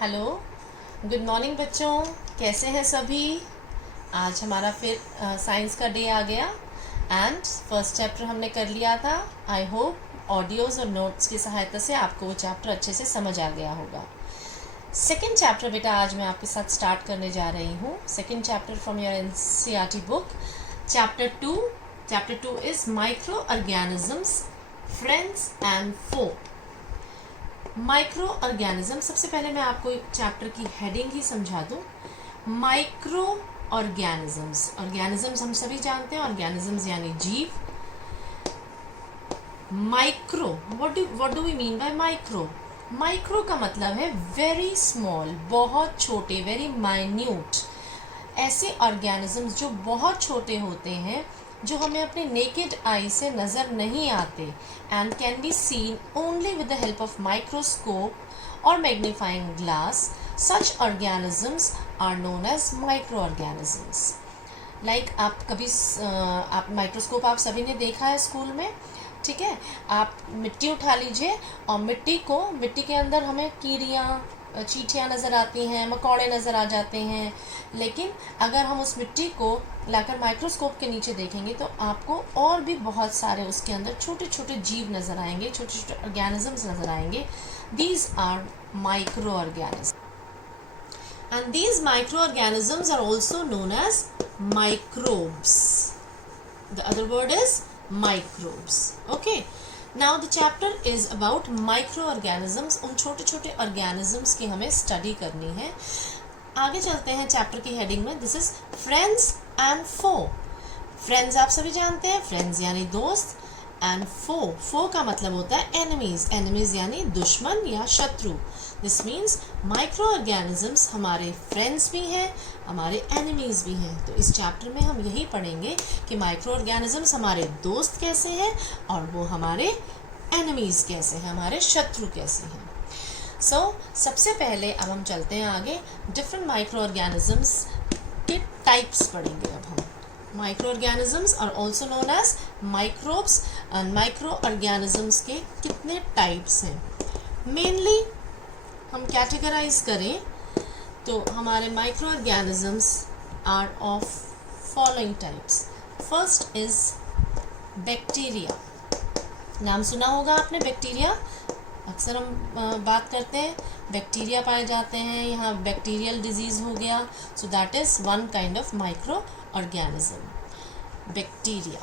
Hello, good morning बच्चों। कैसे हैं सभी? आज हमारा फिर साइंस का डे आ गया एंड फर्स्ट चैप्टर हमने कर लिया था। आई होप ऑडियोज़ और नोट्स की सहायता से आपको वो चैप्टर अच्छे से समझ आ गया होगा। सेकेंड चैप्टर बेटा आज मैं आपके साथ स्टार्ट करने जा रही हूँ। Second chapter from your NCERT book, chapter two is micro organisms, friends and foe. Micro organism, सबसे पहले मैं आपको चैप्टर की हेडिंग ही समझा दूं। माइक्रो ऑर्गेनिजम्स, ऑर्गेनिजम्स हम सभी जानते हैं, ऑर्गेनिजम्स यानी जीव। Micro, what do we mean by micro? Micro का मतलब है वेरी स्मॉल, बहुत छोटे, वेरी माइन्यूट। ऐसे ऑर्गेनिजम्स जो बहुत छोटे होते हैं, जो हमें अपने नेकेड आई से नज़र नहीं आते and can be seen only with the help of microscope और magnifying glass. Such organisms are known as micro organisms. Like आप कभी आप माइक्रोस्कोप आप सभी ने देखा है स्कूल में, ठीक है? आप मिट्टी उठा लीजिए और मिट्टी के अंदर हमें कीड़ियाँ, चींटियाँ नज़र आती हैं, मकोड़े नज़र आ जाते हैं। लेकिन अगर हम उस मिट्टी को लाकर माइक्रोस्कोप के नीचे देखेंगे तो आपको और भी बहुत सारे उसके अंदर छोटे छोटे जीव नज़र आएंगे, छोटे छोटे ऑर्गेनिजम्स नज़र आएंगे। These are micro organism and these micro organisms are also known as microbes. The other word is microbes. Okay. Now the chapter is about microorganisms. उन छोटे छोटे organisms की हमें स्टडी करनी है। आगे चलते हैं चैप्टर की हेडिंग में। This is friends and foe. Friends आप सभी जानते हैं, फ्रेंड्स यानी दोस्त, एंड फो का मतलब होता है एनिमीज। एनिमीज यानी दुश्मन या शत्रु। दिस मीन्स माइक्रो ऑर्गेनिजम्स हमारे फ्रेंड्स भी हैं, हमारे एनिमीज भी हैं। तो इस चैप्टर में हम यही पढ़ेंगे कि माइक्रो ऑर्गेनिजम्स हमारे दोस्त कैसे हैं और वो हमारे एनिमीज कैसे हैं, हमारे शत्रु कैसे हैं। सबसे पहले अब हम चलते हैं आगे। डिफरेंट माइक्रो ऑर्गेनिजम्स के टाइप्स पढ़ेंगे अब हम। Micro organisms are also known as microbes and micro organisms के कितने टाइप्स हैं? मेनली हम कैटेगराइज करें तो हमारे micro organisms are of following types. First is bacteria. नाम सुना होगा आपने बैक्टीरिया। अक्सर हम बात करते हैं, बैक्टीरिया पाए जाते हैं, यहाँ बैक्टीरियल डिजीज़ हो गया। So that is one kind of micro organism, bacteria.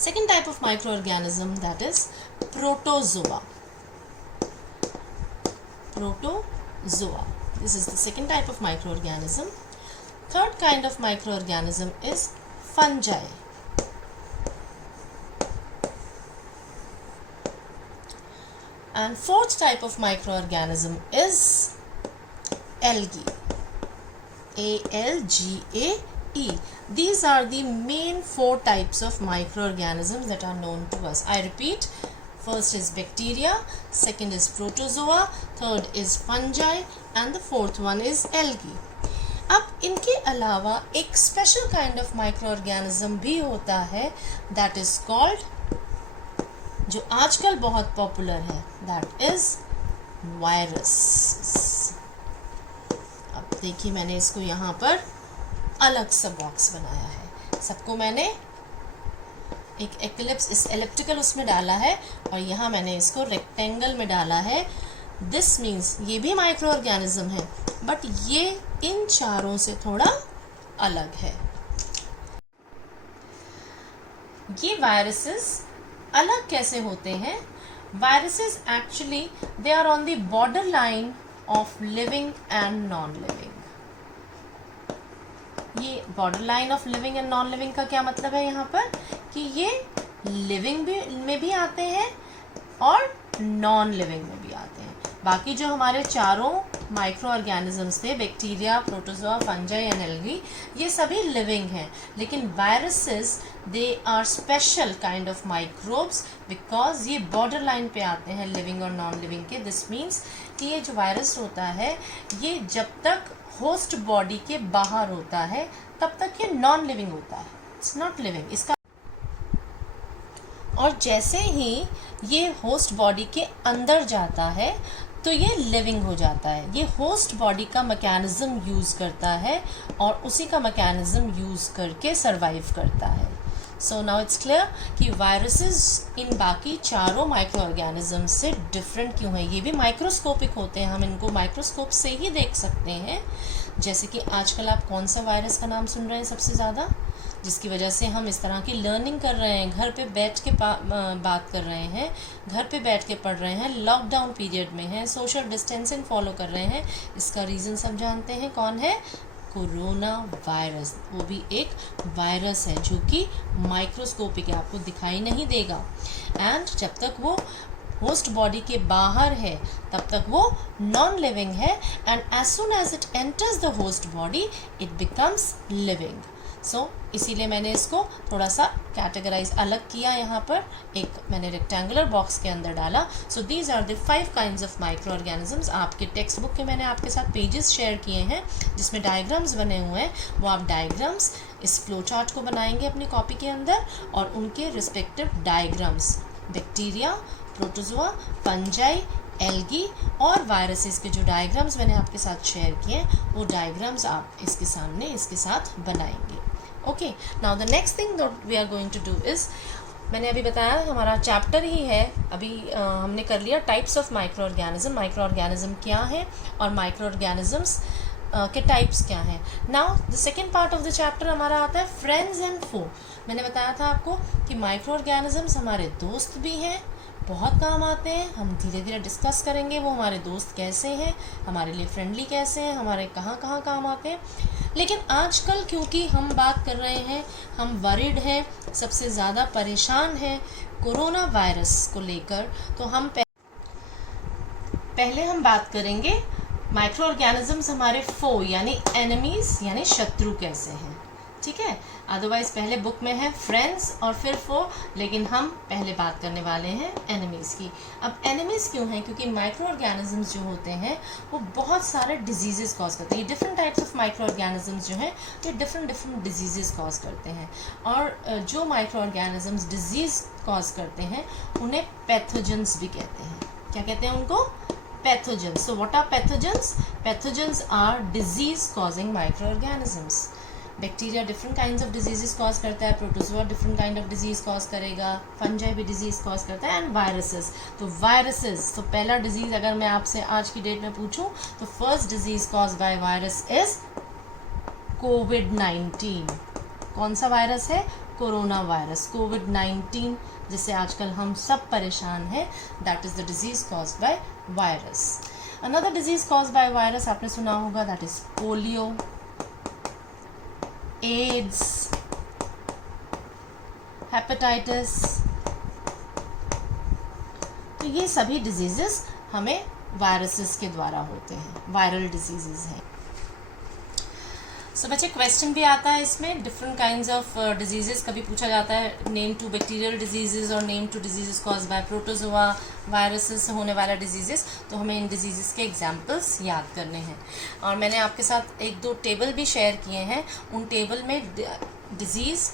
Second type of micro organism that is protozoa. Protozoa. This is the second type of microorganism. Third kind of microorganism is fungi. And fourth type of microorganism is algae. ALGAE. These are the main four types of microorganisms that are known to us. I repeat. First is bacteria, second is protozoa, third is fungi and the fourth one is algae. अब इनके अलावा एक special kind of micro organism भी होता है that is called, जो आजकल बहुत पॉपुलर है, दैट इज वायरस. अब देखिए मैंने इसको यहाँ पर अलग सा बॉक्स बनाया है। सबको मैंने एक एक्लिप्स, इस एलिप्टिकल उसमें डाला है और यहाँ मैंने इसको रेक्टेंगल में डाला है। दिस मीन्स ये भी माइक्रो ऑर्गेनिज्म है बट ये इन चारों से थोड़ा अलग है। ये वायरसेस अलग कैसे होते हैं? Viruses actually they are on the border line of living and non living. ये border line of living and non living का क्या मतलब है यहाँ पर? कि ये लिविंग में भी आते हैं और नॉन लिविंग में भी आते हैं। बाकी जो हमारे चारों माइक्रो ऑर्गेनिजम्स थे, bacteria, protozoa, fungi and algae, ये सभी लिविंग हैं। लेकिन viruses they are special kind of microbes because ये बॉर्डर लाइन पे आते हैं लिविंग और नॉन लिविंग के। दिस मीन्स कि ये जो वायरस होता है ये जब तक होस्ट बॉडी के बाहर होता है तब तक ये नॉन लिविंग होता है, इट्स नॉट लिविंग। इसका और जैसे ही ये होस्ट बॉडी के अंदर जाता है तो ये लिविंग हो जाता है। ये होस्ट बॉडी का मैकेनिज्म यूज़ करता है और उसी का मैकेनिज्म यूज़ करके सर्वाइव करता है। सो नाउ इट्स क्लियर कि वायरसेस इन बाकी चारों माइक्रो ऑर्गेनिज्म से डिफरेंट क्यों है। ये भी माइक्रोस्कोपिक होते हैं, हम इनको माइक्रोस्कोप से ही देख सकते हैं। जैसे कि आजकल आप कौन सा वायरस का नाम सुन रहे हैं सबसे ज़्यादा, जिसकी वजह से हम इस तरह की लर्निंग कर रहे हैं, घर पे बैठ के बात कर रहे हैं, घर पे बैठ के पढ़ रहे हैं, लॉकडाउन पीरियड में हैं, सोशल डिस्टेंसिंग फॉलो कर रहे हैं। इसका रीज़न सब जानते हैं, कौन है? Corona virus. वो भी एक वायरस है जो कि माइक्रोस्कोपिक है, आपको दिखाई नहीं देगा। एंड जब तक वो होस्ट बॉडी के बाहर है तब तक वो नॉन लिविंग है, and as soon as it enters the host body it becomes living. So इसीलिए मैंने इसको थोड़ा सा कैटेगराइज अलग किया। यहाँ पर एक मैंने रेक्टेंगुलर बॉक्स के अंदर डाला। So these are the 5 kinds of micro organisms. आपके टेक्स्ट बुक के मैंने आपके साथ पेजेस शेयर किए हैं जिसमें डायग्राम्स बने हुए हैं। वो आप डायग्राम्स इस फ्लो चार्ट को बनाएंगे अपनी कॉपी के अंदर, और उनके respective diagrams bacteria, protozoa, fungi, algae और वायरसेस के जो डायग्राम्स मैंने आपके साथ शेयर किए हैं वो डायग्राम्स आप इसके सामने इसके साथ बनाएंगे। Okay, now the next thing that we are going to do is, मैंने अभी बताया हमारा चैप्टर ही है, अभी हमने कर लिया types of micro organism. Micro organism क्या है और माइक्रो ऑर्गेनिजम्स के टाइप्स क्या हैं। Now the second part of the chapter हमारा आता है फ्रेंड्स एंड फो। मैंने बताया था आपको कि माइक्रो ऑर्गेनिजम्स हमारे दोस्त भी हैं, बहुत काम आते हैं। हम धीरे धीरे डिस्कस करेंगे वो हमारे दोस्त कैसे हैं, हमारे लिए फ्रेंडली कैसे हैं, हमारे कहाँ कहाँ काम आते हैं। लेकिन आजकल क्योंकि हम बात कर रहे हैं, हम वरिड हैं, सबसे ज़्यादा परेशान हैं कोरोना वायरस को लेकर, तो हम पहले हम बात करेंगे माइक्रो ऑर्गेनिजम्स हमारे फो यानी एनिमीज़ यानी शत्रु कैसे हैं, ठीक है। अदरवाइज पहले बुक में है फ्रेंड्स और फिर फो, लेकिन हम पहले बात करने वाले हैं एनिमीज़ की। अब एनिमीज़ क्यों हैं? क्योंकि माइक्रो ऑर्गेनिजम्स जो होते हैं वो बहुत सारे डिजीज़ेस कॉज करते हैं। ये different types of micro organisms जो हैं ये डिफरेंट डिजीज़ेस कॉज करते हैं, और जो माइक्रो ऑर्गेनिजम्स डिजीज़ कॉज करते हैं उन्हें पैथोजेंस भी कहते हैं। क्या कहते हैं उनको? Pathogens. So what are pathogens? Pathogens are disease causing micro organisms. Bacteria different kinds of diseases cause करता है, protozoa different kind of disease cause करेगा, फंजाई भी डिजीज़ कॉज करता है, एंड वायरसेस। तो वायरसेस, तो पहला डिजीज़ अगर मैं आपसे आज की डेट में पूछूं तो first disease cause by virus is कोविड-19। कौन सा वायरस है? कोरोना वायरस, कोविड-19, जिससे आजकल हम सब परेशान हैं। That is the disease cause by virus. Another disease cause by virus आपने सुना होगा, that is polio, AIDS, hepatitis. तो ये सभी डिजीजेस हमें वायरसेस के द्वारा होते हैं, वायरल डिजीजेस हैं। सो बच्चे क्वेश्चन भी आता है इसमें, डिफरेंट काइंड्स ऑफ डिजीजेस कभी पूछा जाता है, नेम टू बैक्टीरियल डिजीजेस और name two diseases cause by protozoa, viruses से होने वाला डिजीजेस। तो हमें इन डिजीजेस के एग्जांपल्स याद करने हैं, और मैंने आपके साथ 1-2 टेबल भी शेयर किए हैं। उन टेबल में डिजीज़,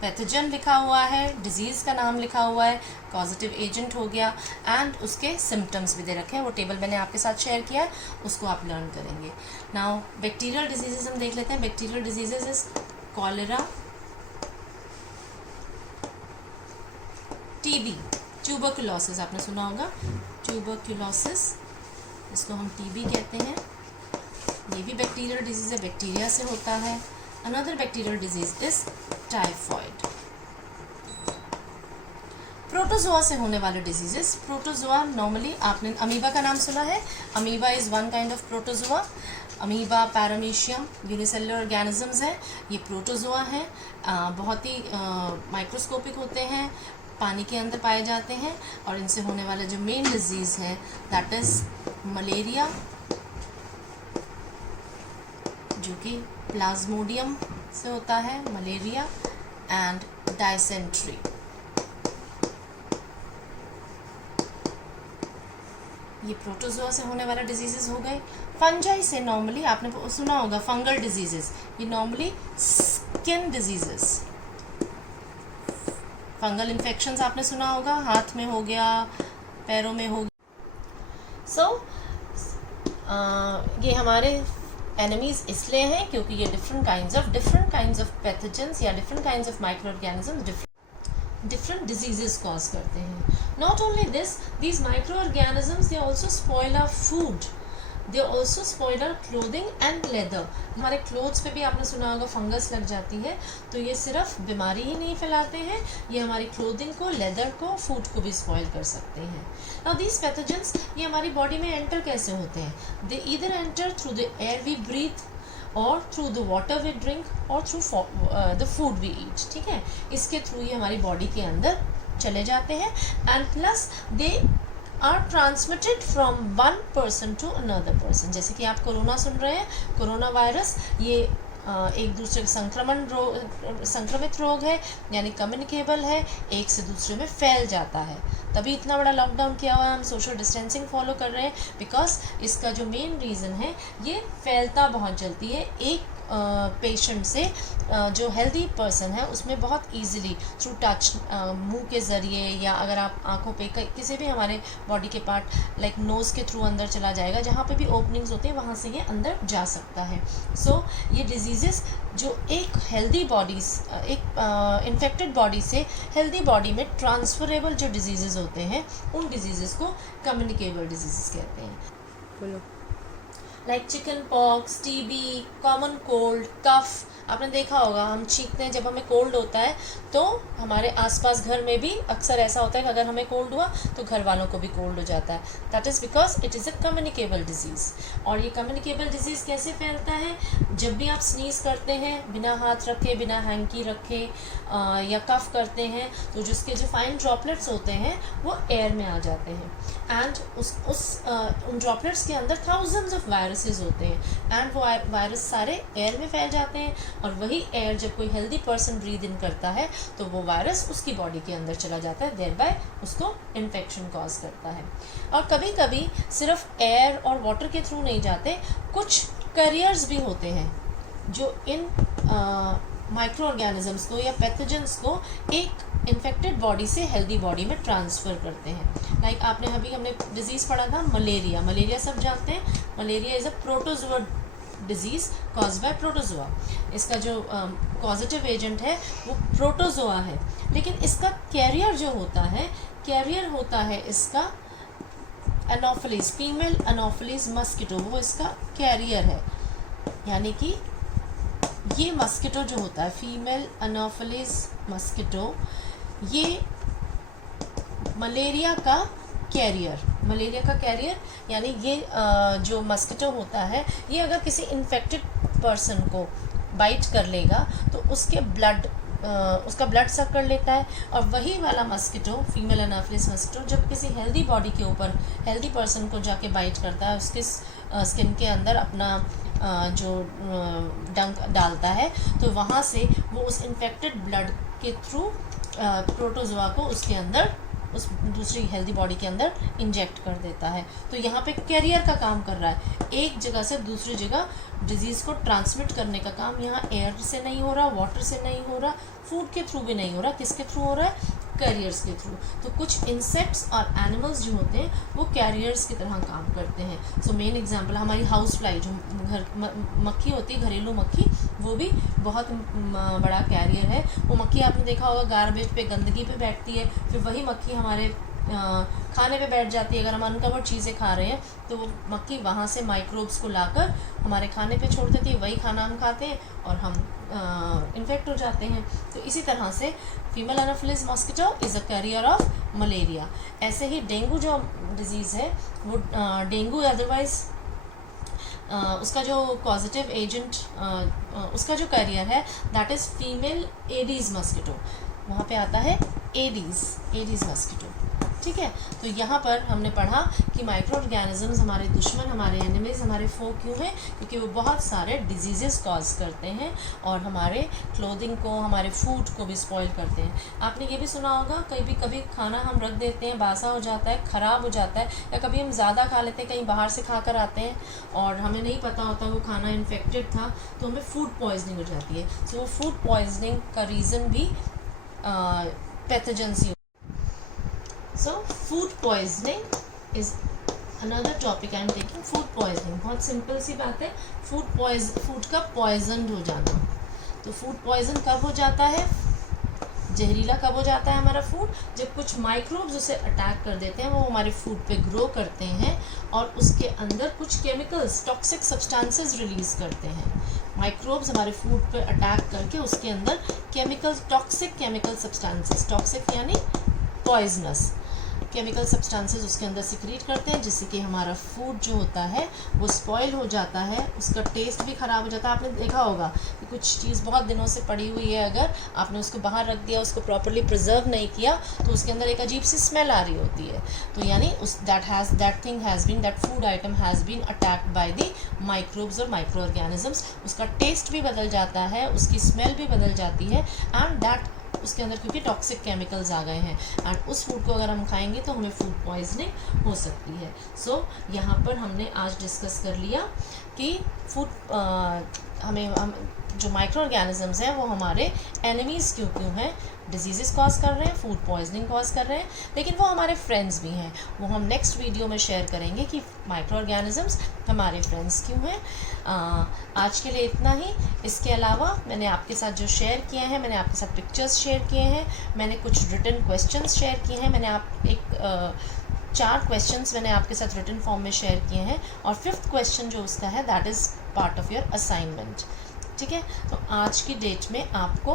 पैथोजन लिखा हुआ है, डिजीज़ का नाम लिखा हुआ है, पॉजिटिव एजेंट हो गया, एंड उसके सिम्टम्स भी दे रखे हैं। वो टेबल मैंने आपके साथ शेयर किया है, उसको आप लर्न करेंगे। नाउ बैक्टीरियल डिजीजेस हम देख लेते हैं। Bacterial diseases is cholera, TB, tuberculosis, आपने सुना होगा ट्यूबरकुलोसिस, इसको हम टीबी कहते हैं। ये भी बैक्टीरियल डिजीज़ है, बैक्टीरिया से होता है। Another bacterial disease is typhoid. Protozoa से होने वाले डिजीजेस, प्रोटोजोआ नॉर्मली आपने अमीबा का नाम सुना है। Amoeba is one kind of protozoa. Amoeba, paramecium, unicellular organisms हैं, ये प्रोटोजोआ हैं। बहुत ही माइक्रोस्कोपिक होते हैं, पानी के अंदर पाए जाते हैं, और इनसे होने वाला जो मेन डिजीज़ है दैट इज़ मलेरिया, जो कि प्लाज्मोडियम से होता है, मलेरिया, एंड डायसेंट्री। ये प्रोटोजोआ से होने वाला डिजीजेस हो गए। फंजाई से नॉर्मली आपने सुना होगा फंगल डिजीजेस, ये normally skin diseases, fungal infections आपने सुना होगा, हाथ में हो गया, पैरों में हो गया। सो ये हमारे एनिमीज इसलिए हैं क्योंकि ये डिफरेंट काइंड्स ऑफ पैथोजेंस या different kinds of micro organisms different diseases cause करते हैं. Not only this, these microorganisms they also spoil our food. They also spoil our clothing and leather. हमारे क्लोथ्स पे भी आपने सुना होगा फंगस लग जाती है, तो ये सिर्फ बीमारी ही नहीं फैलाते हैं, ये हमारी क्लोथिंग को, लेदर को, फूड को भी स्पॉइल कर सकते हैं. Now these pathogens ये हमारी बॉडी में एंटर कैसे होते हैं? They either enter through the air we breathe और through the water we drink और through the food we eat. ठीक है, इसके थ्रू ये हमारी बॉडी के अंदर चले जाते हैं. And plus they are transmitted from one person to another person. जैसे कि आप कोरोना सुन रहे हैं, कोरोना वायरस ये एक दूसरे संक्रमित रोग है, यानी कम्युनिकेबल है, एक से दूसरे में फैल जाता है. तभी इतना बड़ा लॉकडाउन किया हुआ है, हम सोशल डिस्टेंसिंग फॉलो कर रहे हैं, बिकॉज इसका जो मेन रीज़न है ये फैलता बहुत जल्दी है. एक पेशेंट से जो हेल्दी पर्सन है उसमें बहुत इजीली थ्रू टच, मुंह के ज़रिए, या अगर आप आंखों पे किसी भी हमारे बॉडी के पार्ट लाइक नोज़ के थ्रू अंदर चला जाएगा, जहाँ पे भी ओपनिंग्स होते हैं वहाँ से ये अंदर जा सकता है. सो ये डिजीज़ेस जो एक हेल्दी बॉडी, एक इन्फेक्टेड बॉडी से हेल्दी बॉडी में ट्रांसफरेबल जो डिजीज़ेस होते हैं, उन डिजीज़ेस को कम्युनिकेबल डिजीज़ेस कहते हैं. बोलो. Like chicken pox, TB, common cold, cough. आपने देखा होगा हम छींकते हैं जब हमें कोल्ड होता है, तो हमारे आसपास घर में भी अक्सर ऐसा होता है कि अगर हमें कोल्ड हुआ तो घर वालों को भी कोल्ड हो जाता है. That is because it is a communicable disease. और ये कम्युनिकेबल डिजीज़ कैसे फैलता है? जब भी आप स्नीज़ करते हैं बिना हाथ रखे, बिना हैंकी रखे, या कफ करते हैं, तो जिसके जो फाइन ड्रॉपलेट्स होते हैं वो एयर में आ जाते हैं. एंड उन ड्रॉपलेट्स के अंदर थाउजेंड्स ऑफ वायरसेस होते हैं, एंड वो वायरस सारे एयर में फैल जाते हैं. और वही एयर जब कोई हेल्दी पर्सन ब्रीद इन करता है तो वो वायरस उसकी बॉडी के अंदर चला जाता है, देयर बाय उसको इन्फेक्शन कॉज करता है. और कभी कभी सिर्फ एयर और वाटर के थ्रू नहीं जाते, कुछ कैरियर्स भी होते हैं जो इन माइक्रो ऑर्गेनिजम्स को या पैथोजेंस को एक इन्फेक्टेड बॉडी से हेल्दी बॉडी में ट्रांसफ़र करते हैं. लाइक हमने डिजीज़ पढ़ा था मलेरिया. मलेरिया सब जानते हैं. Malaria is a protozoa disease cause by protozoa. इसका जो कॉजेटिव एजेंट है वो प्रोटोजोआ है, लेकिन इसका कैरियर जो होता है इसका एनोफिलीज, फीमेल एनोफिलीज मस्किटो, वो इसका कैरियर है. यानी कि ये मस्किटो जो होता है, फीमेल एनोफिलीज मस्किटो, ये मलेरिया का कैरियर, यानी ये जो मस्किटो होता है, ये अगर किसी इन्फेक्टेड पर्सन को बाइट कर लेगा तो उसका ब्लड सक कर लेता है. और वही वाला मस्किटो, फीमेल एनाफिलिस मस्किटो, जब किसी हेल्दी बॉडी के ऊपर हेल्दी पर्सन को जाके बाइट करता है, उसके स्किन के अंदर अपना जो डंक डालता है, तो वहाँ से वो उस इन्फेक्टेड ब्लड के थ्रू प्रोटोजोआ को उसके अंदर, उस दूसरी हेल्दी बॉडी के अंदर इंजेक्ट कर देता है. तो यहाँ पे कैरियर का काम कर रहा है, एक जगह से दूसरी जगह डिजीज़ को ट्रांसमिट करने का काम यहाँ एयर से नहीं हो रहा, वाटर से नहीं हो रहा, फूड के थ्रू भी नहीं हो रहा. किसके थ्रू हो रहा है? कैरियर्स के थ्रू. तो कुछ इंसेक्ट्स और एनिमल्स जो होते हैं वो कैरियर्स की तरह काम करते हैं. सो मेन एग्जांपल हमारी हाउस फ्लाई, जो घर मक्खी होती है, घरेलू मक्खी, वो भी बहुत बड़ा कैरियर है. वो मक्खी आपने देखा होगा गार्बेज पे, गंदगी पे बैठती है, फिर वही मक्खी हमारे खाने पे बैठ जाती है. अगर हम अनकवर्ड चीज़ें खा रहे हैं तो वो मक्खी वहाँ से माइक्रोब्स को लाकर हमारे खाने पे छोड़ देती है, वही खाना हम खाते हैं और हम इन्फेक्ट हो जाते हैं. तो इसी तरह से female Anopheles mosquito is a carrier of malaria. ऐसे ही डेंगू जो डिजीज़ है, वो डेंगू अदरवाइज उसका जो पॉजिटिव एजेंट, उसका जो कैरियर है, that is female Aedes mosquito. वहाँ पे आता है एडीज़ मस्किटो. ठीक है. तो यहाँ पर हमने पढ़ा कि माइक्रो ऑर्गेनिजम्स हमारे दुश्मन, हमारे एनिमीज़, हमारे फो क्यों हैं? क्योंकि वो बहुत सारे डिजीज़ेस कॉज करते हैं और हमारे क्लोथिंग को, हमारे फूड को भी स्पॉइल करते हैं. आपने ये भी सुना होगा कभी खाना हम रख देते हैं, बासा हो जाता है, ख़राब हो जाता है, या कभी हम ज़्यादा खा लेते हैं, कहीं बाहर से खा कर आते हैं और हमें नहीं पता होता वो खाना इन्फेक्टेड था, तो हमें फूड पॉइजनिंग हो जाती है. सो वो फूड पॉइजनिंग का रीज़न भी pathogens. So food poisoning is another topic I am taking food poisoning. बहुत सिंपल सी बात है, फूड का पॉइजन हो जाना। तो फूड पॉइजन कब हो जाता है, जहरीला कब हो जाता है हमारा फूड, जब कुछ माइक्रोब्स उसे अटैक कर देते हैं, वो हमारे फूड पे ग्रो करते हैं और उसके अंदर कुछ केमिकल्स, टॉक्सिक सब्सटेंसेस रिलीज करते हैं। माइक्रोब्स हमारे फूड पे अटैक करके उसके अंदर chemicals, toxic chemical substances, toxic यानी पॉइजनस केमिकल सब्सटेंसेस उसके अंदर सिक्रीट करते हैं, जिससे कि हमारा फूड जो होता है वो स्पॉइल हो जाता है, उसका टेस्ट भी ख़राब हो जाता है। आपने देखा होगा कि कुछ चीज़ बहुत दिनों से पड़ी हुई है, अगर आपने उसको बाहर रख दिया, उसको प्रॉपर्ली प्रिजर्व नहीं किया, तो उसके अंदर एक अजीब सी स्मेल आ रही होती है। तो यानी that food item has been attacked by the microbes और माइक्रो ऑर्गेनिजम्स। उसका टेस्ट भी बदल जाता है, उसकी स्मेल भी बदल जाती है, एंड दैट उसके अंदर क्योंकि टॉक्सिक केमिकल्स आ गए हैं, एंड उस फूड को अगर हम खाएंगे तो हमें फूड पॉइजनिंग हो सकती है। सो यहाँ पर हमने आज डिस्कस कर लिया कि हम जो माइक्रो ऑर्गेनिजम्स हैं वो हमारे एनिमीज़ क्यों हैं, डिजीज़ कॉज कर रहे हैं, फूड पॉइजनिंग कॉज कर रहे हैं, लेकिन वो हमारे फ्रेंड्स भी हैं। वो हम नेक्स्ट वीडियो में शेयर करेंगे कि माइक्रो ऑर्गेनिजम्स हमारे फ्रेंड्स क्यों हैं। आज के लिए इतना ही। इसके अलावा मैंने आपके साथ जो शेयर किए हैं, मैंने आपके साथ पिक्चर्स शेयर किए हैं, मैंने कुछ रिटन क्वेश्चंस शेयर किए हैं, मैंने 4 क्वेश्चंस मैंने आपके साथ रिटन फॉर्म में शेयर किए हैं, और 5th क्वेश्चन जो उसका है that is part of your assignment. ठीक है, तो आज की डेट में आपको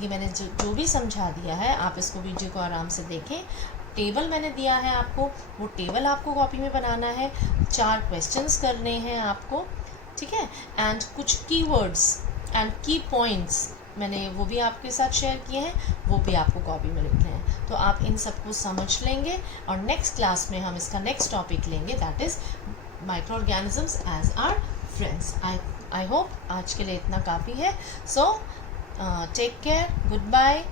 ये मैंने जो भी समझा दिया है, आप इसको वीडियो को आराम से देखें। टेबल मैंने दिया है आपको, वो टेबल आपको कॉपी में बनाना है, 4 क्वेश्चंस करने हैं आपको, ठीक है, एंड कुछ कीवर्ड्स एंड की पॉइंट्स मैंने वो भी आपके साथ शेयर किए हैं, वो भी आपको कॉपी में लिखने हैं। तो आप इन सबको समझ लेंगे, और नेक्स्ट क्लास में हम इसका नेक्स्ट टॉपिक लेंगे, that is micro organisms as our friends. I hope आज के लिए इतना काफ़ी है। So take care, good bye.